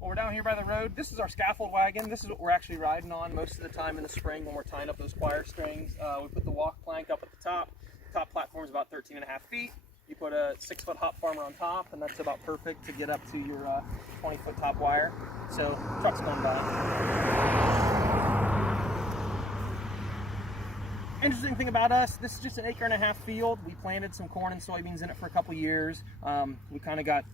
Well, we're down here by the road. This is our scaffold wagon. This is what we're actually riding on most of the time in the spring when we're tying up those choir strings. We put the walk plank up at the top. The top platform is about 13.5 feet. You put a 6-foot hop farmer on top, and that's about perfect to get up to your 20-foot top wire. So, truck's going by. Interesting thing about us, this is just an 1.5 acre field. We planted some corn and soybeans in it for a couple years. We kind of got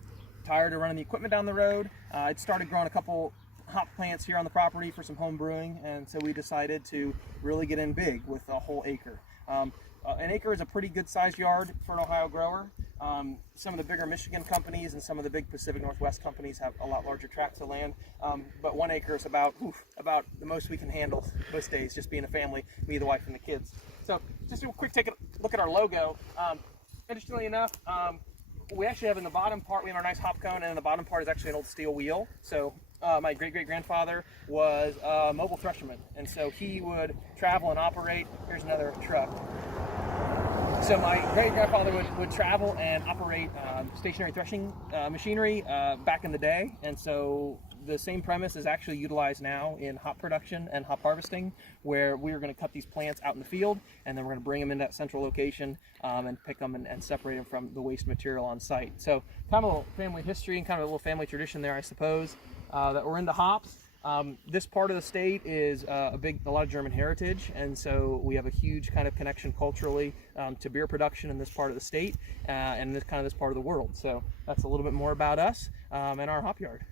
tired of running the equipment down the road. I'd started growing a couple hop plants here on the property for some home brewing, and so we decided to really get in big with a whole acre. An acre is a pretty good sized yard for an Ohio grower. Some of the bigger Michigan companies and some of the big Pacific Northwest companies have a lot larger tracts of land, but 1 acre is about the most we can handle most days, just being a family, me, the wife, and the kids. So just a quick take a look at our logo. Interestingly enough, we actually have in the bottom part, we have our nice hop cone, and in the bottom part is actually an old steel wheel. So my great-great-grandfather was a mobile thresherman, and so he would travel and operate. Here's another truck. So my great-grandfather would travel and operate stationary threshing machinery back in the day, and so the same premise is actually utilized now in hop production and hop harvesting, where we're going to cut these plants out in the field, and then we're going to bring them in that central location and pick them and separate them from the waste material on site. So kind of a little family history and kind of a little family tradition there, I suppose, that we're into hops. This part of the state is a lot of German heritage, and so we have a huge kind of connection culturally to beer production in this part of the state and this part of the world. So that's a little bit more about us and our hop yard.